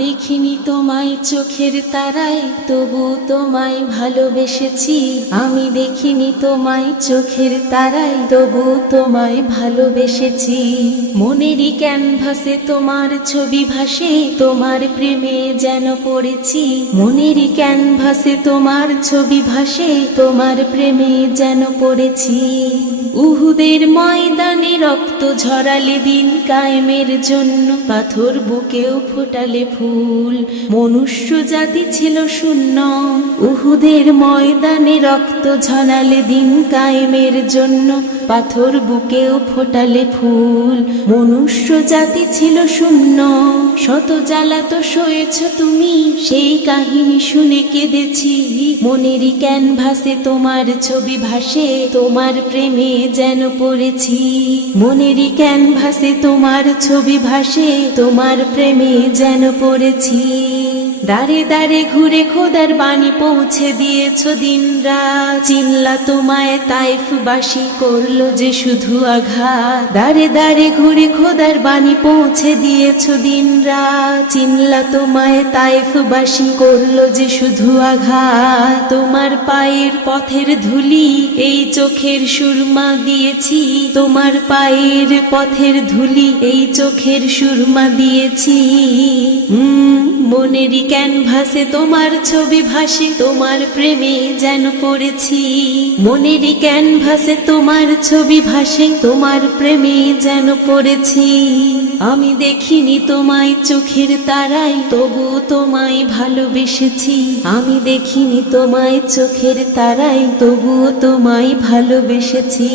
দেখিনি তোমায় চোখের তারায়, তবু তোমায় ভালোবেসেছি। আমি দেখিনি তোমায় চোখের তারায়, তবু তোমায় ভালোবেসেছি। মনেরই ক্যানভাসে তোমার ছবি ভাসে, তোমার প্রেমে যেন পড়েছি। মনেরই ক্যানভাসে তোমার ছবি ভাসে, তোমার প্রেমে যেন পড়েছি। উহুদের ময়দানে রক্ত ঝরালে দিন কায়েমের জন্য, পাথর বুকেও ফোটালে ফুল। মনুষ্য জাতি ছিল শূন্য। উহুদের ময়দানে রক্ত ঝরালে দিন কায়েমের জন্য পাথর বুকেও ফোটালে ফুল। মনুষ্য জাতি ছিল শূন্য, শত জ্বালা তো সয়েছ তুমি। সেই কাহিনী শুনে কেঁদেছি। মনেরই ক্যানভাসে তোমার ছবি ভাসে, তোমার প্রেমে যেন পড়েছি। মনেরই ক্যানভাসে তোমার ছবি ভাসে, তোমার প্রেমে যেন পড়েছি। দাঁড়ে দাঁড়ে ঘুরে খোদার বাণী পৌঁছে দিয়েছ দিন রাত চিনলা তোমায় তাইফবাসী করল যে শুধু আঘাত। দাঁড়ে দাঁড়ে ঘুরে খোদার বাণী পৌঁছে দিয়েছ দিন রাত চিনলা তোমায় তাইফবাসী করল যে শুধু আঘাত। তোমার পায়ের পথের ধুলি, এই চোখের সুরমা দিয়েছি। তোমার পায়ের পথের ধুলি, এই চোখের সুরমা দিয়েছি। মনেরই ক্যানভাসে তোমার ছবি ভাসে, তোমার প্রেমে যেন পড়েছি। মনেরই ক্যানভাসে তোমার ছবি ভাসে, তোমার প্রেমে যেন পড়েছি। আমি দেখিনি তোমায় চোখের তারাই তবু তোমায় ভালোবেসেছি। আমি দেখিনি তোমায় চোখের তারাই তবু তোমায় ভালোবেসেছি।